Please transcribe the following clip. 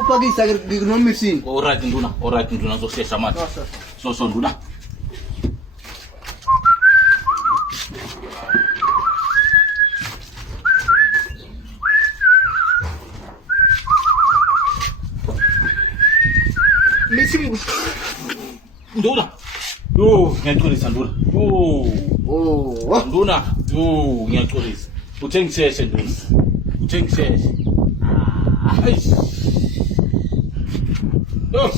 Upakisa ngikunomisini. Alright nduna zoshesha manje. So nduna. Misini. Nduna. Yo, ngiyaxolisa nduna. Nduna. Yo, ngiyaxolisa. Uthengisheshe nduna. Uthengisheshe. Ai. Yo.